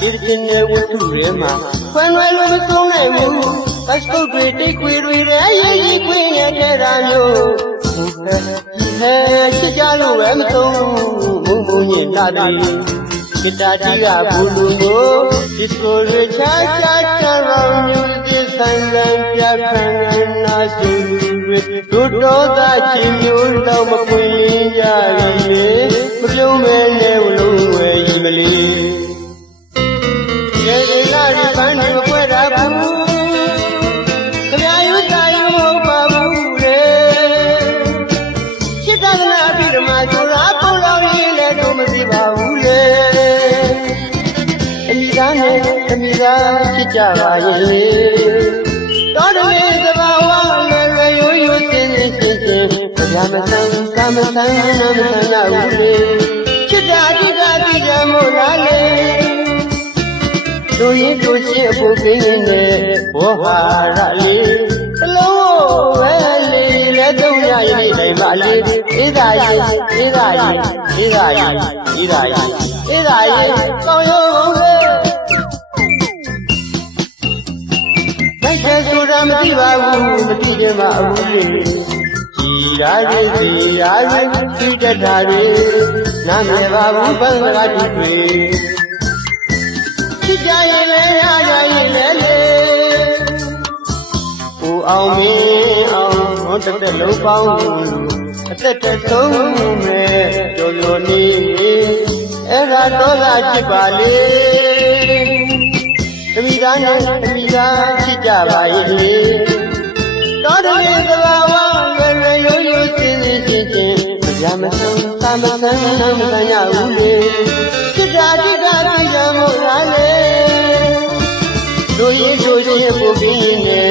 ဒီချင်းနဲ့ဝတ္ထုတွေမှာဖွင့်လွယ်လို့မဆုံးနိုင်ဘူးပတ်စပို့တွေတိတ်ခွေတွေရဲ့ရေးကြီးခွင့်ရခဲ့တာမျိုးဟဲချစ်ကြလို့ပဲမဆုံးမုံမုံညင်လာတယ်ဂီတာတီးကဘူးလူကိုဒီစကိုတွေချာချာချာရောင်းမြူဒီဆန်းဆန်းပြခံနာစီတွေတို့တော့သာချင်းမျိုးတော့မပွင့်လင်းကြရဲ့မပြုံးမဲနဲ့ဝလုံးဝဲယူမလီရေဒီလာဒီပန်းတွေပွဲတာဘူးခမယူစာယူမဟုတ်ပါဘူးလေရှစ်တကနာပြီးတော့မှဆိုလားပုံတော်ရေးလည်းတော့မသိပါဘူးလေအမိသားနဲ့အမိသားဖြစ်ကြပါရဲ့တော်တော်လေးသဘာဝလည်းရရိုးရိုးချင်းချင်းချင်းဗျာမဆန်းကာမဆန်းနာမဆန်းရဘူးလေချစ်တာတိတာတိကြမို့လားလေတို့ရင်တို့ချင်းအဖို့သိနေနဲ့ဘောဟာရလေးအလုံးပဲလေလက်သုံးရရင်တိုင်းပါလေအေးသာရင်အေးသာရင်အေးသာရင်အေးသာရင်အေးသာရင်ကောင်းရုံလေမိုက်ခဲဆိုတာမသိပါဘူးမသိခင်မှာအဘူးလေရာဇစီရာဇစီတထာတွေနာမည်ပါဘူးဘင်္ဂလာတိတွေချစ်ကြရင်လည်းရကြရင်လည်းလေကိုအောင်မင်းအောင်ဟောတက်လုံးပေါင်းအသက်တဆုံးမဲ့ကြော်ကြော်နေအဲ့ဒါတော့သာချစ်ပါလေတမိသားနဲ့တမိသားချစ်ကြပါရဲ့တော်တော်လေးသဘာဝရိုးရိုးချင်းချင်းချင်းဗျာမဆန်းကာမဆန်းနာမဆန်းရဘူးလေစိတ်ဓာတ်တိတာပြရမို့လားလေတို့ရင်တို့ချင်းပူပြီးနေ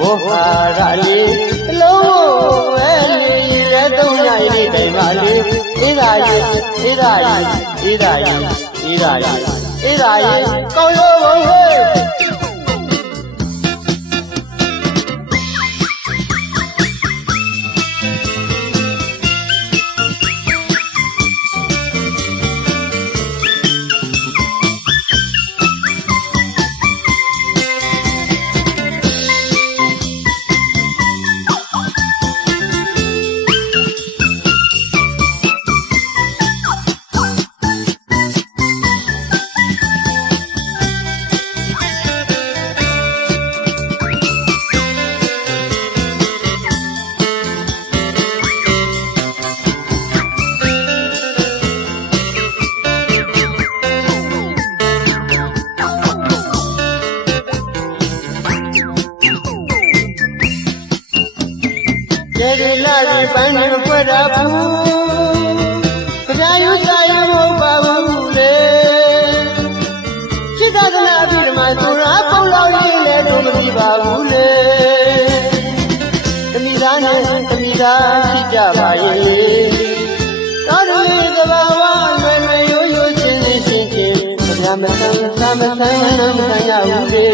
ဝဟာရလေးအလုံးပဲလေလက်သုံးရရင်တိုင်ပါလေအေးသာရင်အေးသာရင်အေးသာရင်အေးသာရင်အေးသာရင်ကောင်းရောဘုံဟဲ့ရေဒီလာဒီပန်းတွေဖွက်တာဘူးခရာယူစာယူမဟုတ်ပါဘူးလေစိတ်သာသနာပြီးဓမ္မဆိုတာပုံတော်ရေးလည်းတော့မသိပါဘူးလေတမိသားနဲ့တမိသားရှိကြပါရဲ့တော်တော်လေးသဘာဝလွယ်လွယ်ရိုးရိုးချင်းချင်းချင်းဗျာမဆန်းကာမဆန်းနာမဆန်းရဘူးလေ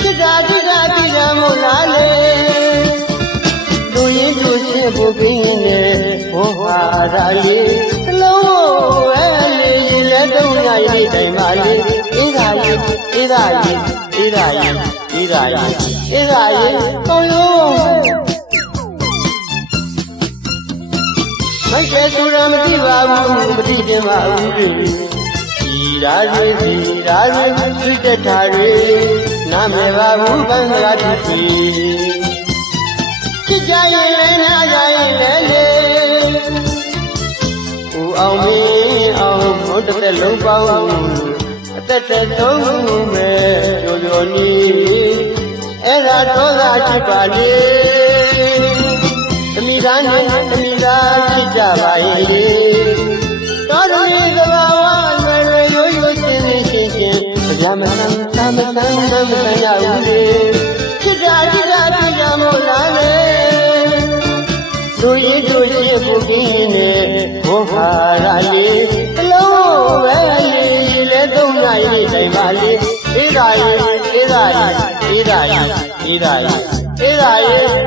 စိတ်ဓာတ်တိတာတိကြမို့လားလေတို့ရင်တို့ချင်းပူပြီးနေဘောဟာရလေးအလုံးပဲလေလက်သုံးရရင်တိုင်ပါလေအေးသာရင်အေးသာရင်အေးသာရင်အေးသာရင်အေးသာရင်ကောင်းရောမိုက်ခဲဆိုတာမသိပါဘူးမသိခင်ပါဘူးဒီရာဇစီရာဇစိတ်တထာတွေနာမည်ပါဘူးဘင်္ဂလာတိချစ်ကြရင်လည်းနာကြရင်လည်းလေကိုအောင်မင်းအောင်ဘုဒ္ဓတဲ့လုံးပေါင်းအသက်တဆုံးမဲ့ကြော်ကြော်နေအဲ့ဒါတော့သာချစ်ပါလေတမိသားနဲ့တမိသားချစ်ကြပါရဲ့တော်တော်လေးသဘာဝလွယ်လွယ်ရိုးရိုးချင်းချင်းချင်းဗျာမဆန်းကာမဆန်းနာမဆန်းရဘူးလေချစ်တာချစ်တာပြကြမို့လားလေတို့ရင်တို့ချင်းပူပြီးနေဘောဟာရလေးအလုံးပဲလေလက်သုံးရရင်တိုင်ပါလေအေးသာ အေးဒါကြီး